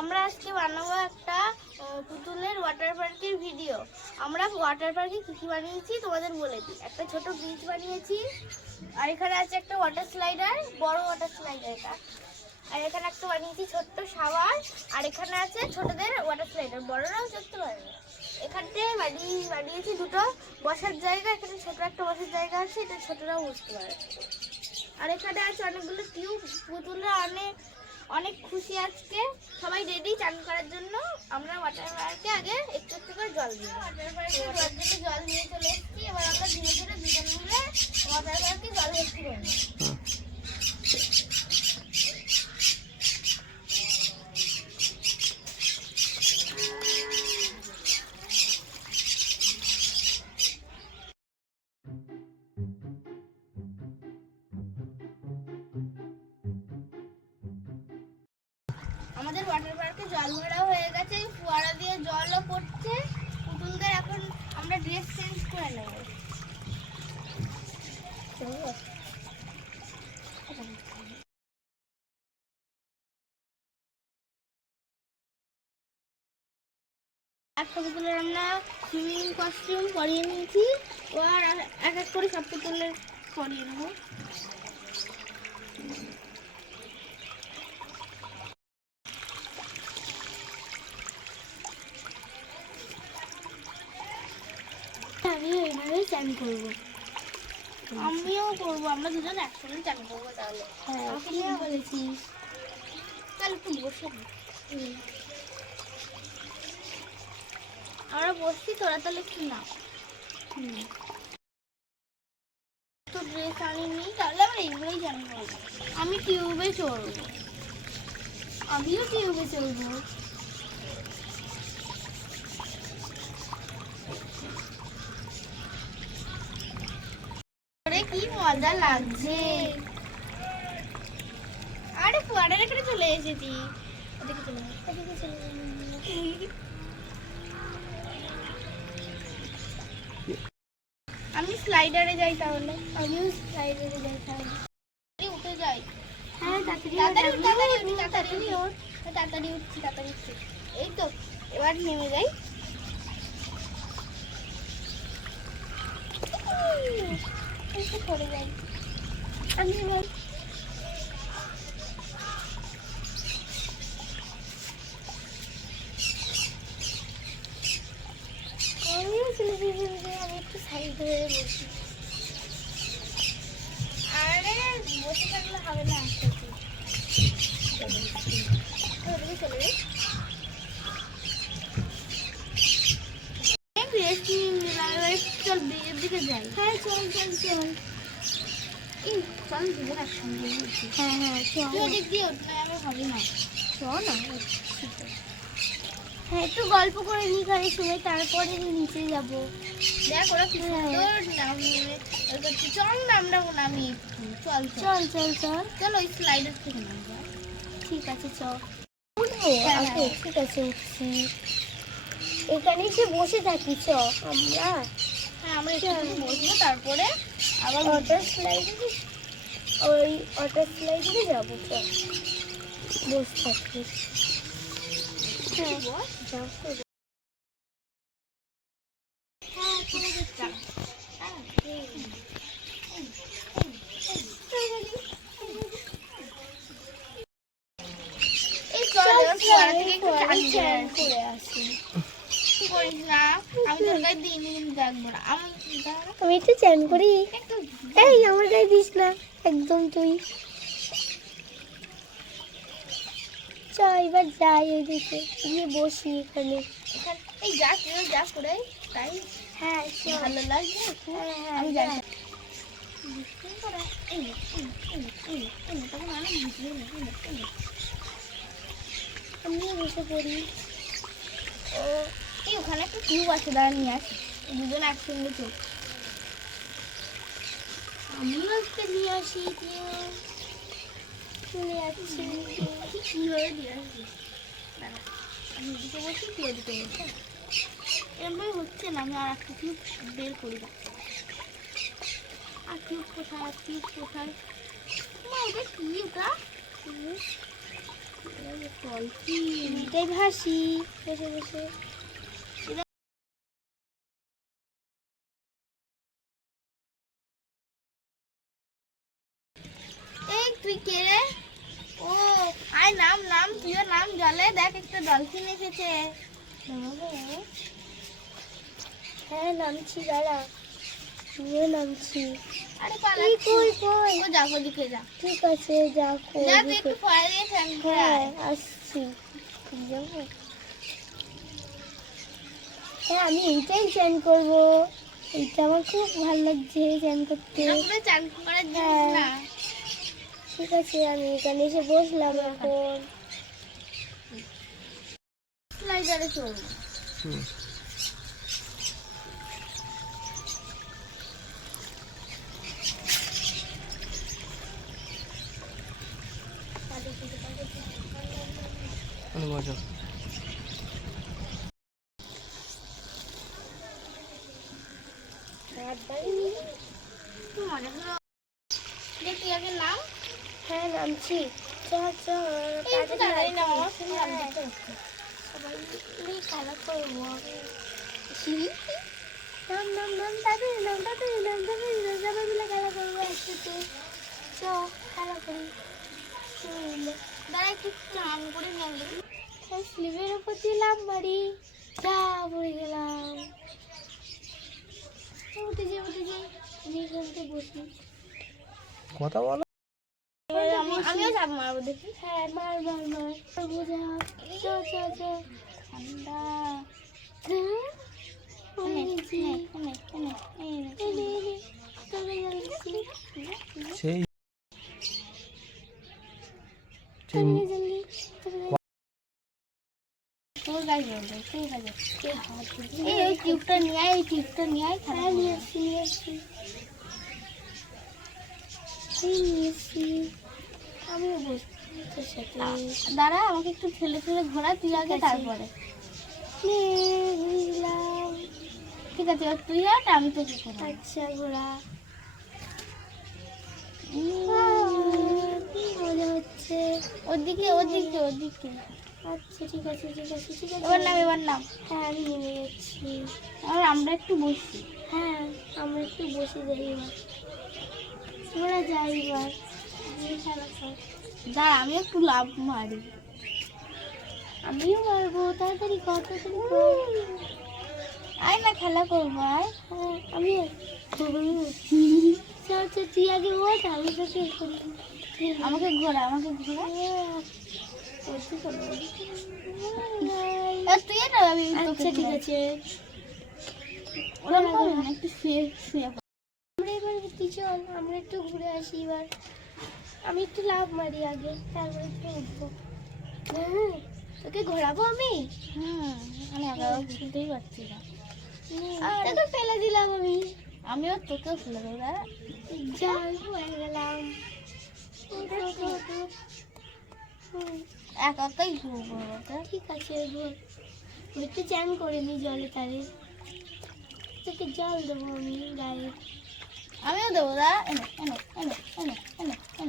আমরা আজকে বানাবো একটা পুতুলের ওয়াটার পার্কের ভিডিও আমরা ওয়াটার পার্কে কী কী বানিয়েছি তোমাদের বলে দিই। একটা ছোট ব্রিজ বানিয়েছি, আর এখানে আছে একটা ওয়াটার স্লাইডার বড় ওয়াটার স্লাইডার এটা। আর এখানে একটা বানিয়েছি ছোট্ট শাওয়ার, আর এখানে আছে ছোটদের ওয়াটার স্লাইডার বড়রাও চড়তে পারবে। এখানটায় বানিয়ে, বানিয়েছি দুটো, বসার জায়গা, এখানে ছোট একটা বসার জায়গা আছে, এটা ছোটরাও বসতে পারে আর এখানে আছে অনেকগুলো টিউব পুতুলরা অনেক অনেক খুশি আজকে। সবাই রেডি চান করার জন্য। আমরা ওয়াটার পার্কে আগে একটু একটু করে জল দিই ওয়াটার পার্কে জল দিয়ে জল নিয়ে চলে এসেছি। এবার আমরা ধীরে ধীরে দুজন মিলে ওয়াটার পার্কে জল ভর্তি করব। পুতুলের আমরা সুইমিং কস্টিউম পরিয়ে নিয়েছি ও আর এক এক করে সব পুতুলের পরিয়ে নেব আমি এইভাবে চান করব। আমিও করব আমরা দুজন একসঙ্গে চান করব তাহলে। আমাকে নিয়ে বলেছিস তাহলে একটু বসে। আমরা বসছি তোরা তাহলে একটু না তো ড্রেস আনিনি তাহলে আমরা এইগুলোই চান করব। আমি টিউবে চড়বো। আমিও টিউবে চড়বো আরে কি মজা লাগছে আরে ফুয়ারের এখানে চলে এসেছি ওদিকে চলে ওদিকে চলে আমি স্লাইডারে যাই তাহলে আমিও স্লাইডারে যাই তাহলে উঠে যাই হ্যাঁ তাড়াতাড়ি তাড়াতাড়ি উঠ, তাড়াতাড়ি ওঠ তাড়াতাড়ি উঠছি তাড়াতাড়ি উঠছি এই তো এবার নেমে যাই একটু পড়ে যাই। আমি এবার আমিও চলে যাই চলে আমি সাইড বসি। আরে, বসে থাকলে হবে না, আস্তে ওদিকে চলে যাই রেস্ট নিয়ে নিলাম এবার চল বিয়ের দিকে যাই হ্যাঁ চল চল চল এই চল দুজন একসঙ্গে হ্যাঁ হ্যাঁ হ্যাঁ একটু গল্প করে নি গাড়ি শুনে তারপরে নিচে যাব দেখ ওরা কি সুন্দর নামিয়ে চল চল চল। চল চল চল। ওই স্লাইডার থেকে নামবো ঠিক আছে চল উঠবো ঠিক আছে। উঠছি এখানে যে বসে থাকি চ আমরা হ্যাঁ আমরা বসবো তারপরে আবার ওয়াটার স্লাইডে ওই ওয়াটার স্লাইডে যাব চ বসে থাকি হ্যাঁ বস। যাও। হ্যাঁ চলে এই চল থেকে একটু আসি। আমি আমি আমি একটু চ্যান করি। এই আমার গায়ে দিস না। একদম তুই। চ এবার যাই ওইদিকে গিয়ে বসি এখানে। এই যা কেউ যা করে তাই? হ্যাঁ ভালো লাগছে হ্যাঁ হ্যাঁ আমি যাই। আমিও বসে পড়ি। ও এই ওখানে একটা টিউব আছে, দাঁড়া নিয়ে আসি। দুজন একসঙ্গে চল আমিও একটা নিয়ে আসি চলে যাচ্ছি। কীভাবে দিয়ে আসবি? দাঁড়া, আমি এদিকে বসি, তুই এদিকে বসে এমনি হচ্ছে না, আমি আর একটা টিউব বের করি না। আর টিউব কোথায়, আর টিউব কোথায়? মা এটা কি ওটা এটাই ভাসি। বসে বসে। তুই কে রে? ও আয় নাম নাম তুইও নাম জলে দেখ একটা ডলফিন এসেছে। হ্যাঁ নামছি দাঁড়া। তুইও নামছি। আরে এই কই কই ও যা ওদিকে যা। ঠিক আছে যাকো যা তুই একটু পরে হ্যাঁ আসছি। যাব হ্যাঁ আমি এইটাই চ্যান করব। এইটা আমার খুব ভালো লাগছে চ্যান করতে। চান করার জিনিস। না। ঠিক আছে আমি এখানে এসে বসলাম এখন। স্লাইডারে চলবো তুই মনে করো যে তুই আগে নাম নাম। ফোন হ্যাঁ, নাম নাম নাম তাড়াতাড়ি নাম তাড়াতাড়ি নাম তাড়াতাড়ি নাম সবাই মিলে খেলা করব একসাথে। চ খেলা করি। দাঁড়া একটু নাম করে নাম স্লিপের উপর দিলাম বাড়ি যা পড়ে গেলাম। উঠে বসি। কথা বলো। আমিও যাব মারবো দেখি। হ্যাঁ মার মার মার ঠান্ডা। হ্যাঁ যাচ্ছি সেই? এই টিউবটা নিয়ে আয় এই টিউবটা নিয়ে আয় হ্যাঁ খারাপ নিয়ে আসছি নিয়ে আসছি নিয়ে আসছি আমিও বসবো দাঁড়া আমাকে একটু ঠেলে ঠেলে ঘোরা তুই আগে তারপরে। ঠিক আছে তুই হাট আমি তোকে ঘোরাবো। আচ্ছা ঘোরা। মজা হচ্ছে। ওদিকে ওদিকে ওদিকে। আচ্ছা ঠিক আছে ঠিক আছে ঠিক আছে। এবার নাম এবার নাম। হ্যাঁ আমি নেমে যাচ্ছি। আর আমরা একটু বসি। হ্যাঁ আমরা একটু বসে যাই এবার। তোরা যাই এবার। দাঁড়া আমি একটু লাভ মারি। আমিও মারবো তাড়াতাড়ি কর তাড়াতাড়ি আয় না খেলা করব আয়। তুই আগে ওঠ আমি করি। আমাকে ঘোরা আমাকে ঘোরা। এবার তুই এটা আমি আচ্ছা ঠিক আছে। একটু শুয়ে শুয়ে এবার আমরা একটু ঘুরে আসি এবার। আমি একটু লাভ মারি আগে তারপরে একটু উঠবো। হ্যাঁ তোকে ঘোরাবো আমি? হুম আমি আগে শুতেই পারছি না। তোকে ফেলে দিলাম আমি। আমিও তোকেও ফেলে দেবো দাঁড়া যাই হয়ে গেলাম। একা একাই তো ঠিক আছে ঘুর আমি একটু চ্যান করে নি জলে তারে তোকে জল দেবো আমি গায়ে। আমিও দেবো এনে এনে এনে এনে এনে এনে।